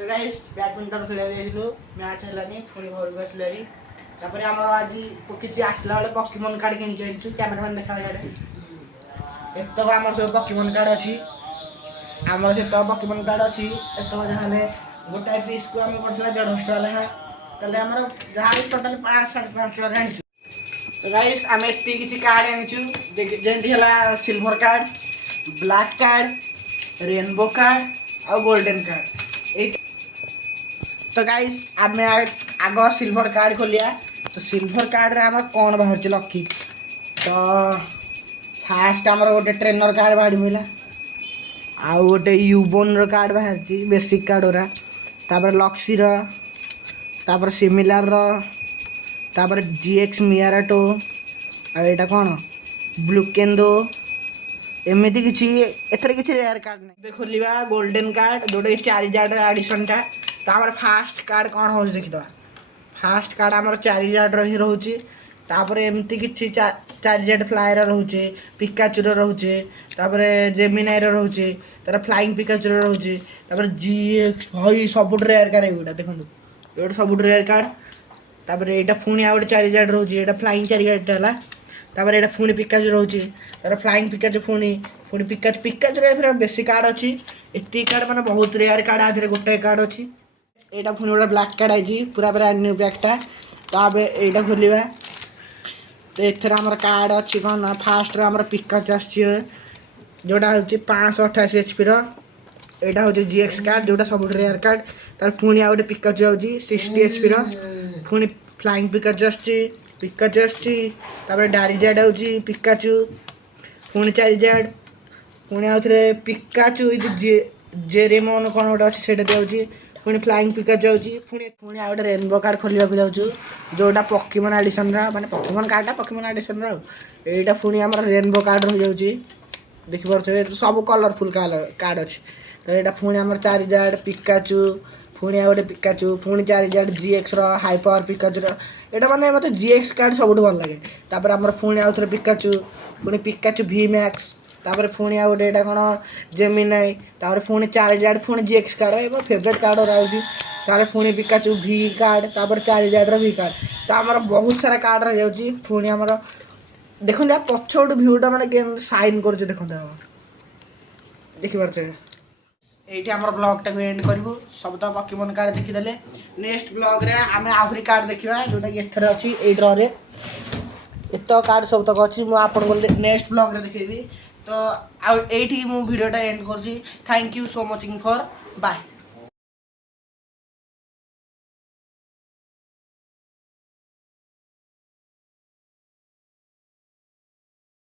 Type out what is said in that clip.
तो guys badminton खेला जाइलु match हलानी पुणी घर को आसलारी तापर हमर आज किछि आसला बेले पॉकीमन कार्ड किन के आइछु कैमरामैन देखा याडे एतो हमर सब पॉकीमन कार्ड अछि हमर से तो पॉकीमन कार्ड अछि एतो जहाले गोटाय पीस को हम पड़छला 150 टका लेहा तले हमर जहाले टोटल 5.5 टका आनिछु तो गाइस हम एत्ती किछि कार्ड आनिछु जेंति हला silver card black card rainbow card और गोल्डन कार्ड तो गाइस आम आग सिल्वर कार्ड खोलिया तो सिल्वर कार्ड रे हमर कोन बाहर लकी तो फास्ट हमर गोटे ट्रेनर कार्ड बाहर मिला आउ गोटे यूबोन रो कार्ड बाहर बेसिक कार्ड ओरा तापर लक्सी रो तापर सिमिलर रो तापर जीएक्स मियाराटो आ एटा कोन ब्लू केंदो एमती किसी एथरे किसी रेयर कार्ड नहीं खोलिबा गोल्डन कार्ड जोटे 4000 एडिशन टा तो आमर फास्ट कार्ड कौन हो देखिदा फास्ट कार्ड आमर 4000 रही रहउची तापर एमती किछि 4000 फ्लायर रहउची पिकाचू रहउची तापर जेमिनाई रहउची तार फ्लाइंग पिकाचू रहउची तापर जीएक्स भाई सब रेयर कार्ड एटा देखंतु एटा सब रेयर कार्ड तापर एटा फुनी आ 4000 रहउची एटा फ्लाइंग 4000 हला तापर एटा फुनी पिकाचू रहउची तार फ्लाइंग पिकाचू फुनी पिकाचू रे फिर बेसी कार्ड अछि एती कार्ड माने बहुत रेयर कार्ड आधरे गोटे कार्ड अछि एटा फुनी गोटे ब्लैक कार्ड आइछि पूरा ब्रांड न्यू पैकटा तो आबे एटा खोलिबा तो एथरा हमर कार्ड अछि कोन फास्ट रे हमर पिकाचू आछि जोटा होछि 588 एचपी रो एटा होछि जीएक्स कार्ड जोटा सब रेयर कार्ड तार फुनी आ गोटे पिकाचू आउछि 60 एचपी रो फुनी फ्लाइंग पिकाचू आछि तापर डारिजेड आउछि पिकाचू फुनी 4000 फुनी आउथरे पिकाचू जेरेमोन कोन गोटे अछि सेटा दियाउछि पुणी फ्लाइंग पिकाचू आउछि पुणी आ गोटे रेनबो कार्ड खोलिबा को जाउछु जोटा पॉकीमन एडिशन रा माने पॉकीमन कार्डटा पॉकीमन एडिशन रा एटा पुणी हमर रेनबो कार्ड रहि जाउछि देखि परछे सब कलरफुल कार्ड अछि तो एटा पुणी हमर 4000 पिकाचू पुणी आ गोटे पिकाचू पुणी 4000 जीएक्स रा हाई पावर पिकाचू रा एटा माने मते जीएक्स कार्ड सबटु भल लागे तापर हमर पुणी आउथरे पिकाचू पुणी पिकाचू वी मैक्स तापर पुणी आ गोटे एटा कोन जेमिनाई तापर पुणी 4000 पुणी जीएक्स कार्ड एबो फेवरेट कार्ड रहउछि तापर पुणी पिकाचू वी कार्ड तापर 4000 रा वी कार्ड तो हमर बहुत सारा कार्ड रह जाउछि पुणी हमर देखन जा पछोड व्यूटा माने के साइन करछ देखन जा देखि परछे एठी हमर ब्लॉग टा को एंड करबो सब तो पॉकीमन कार्ड देखि देले नेक्स्ट ब्लॉग रे हमें आहुरी कार्ड देखिबा जोटा कि एथरे अछि ए ड्रॉ रे एतो कार्ड सब तक अछि मु आपन को नेक्स्ट ब्लॉग रे देखैबी तो एठी मु वीडियो टा एंड करछि थैंक यू सो मचिंग फॉर बाय।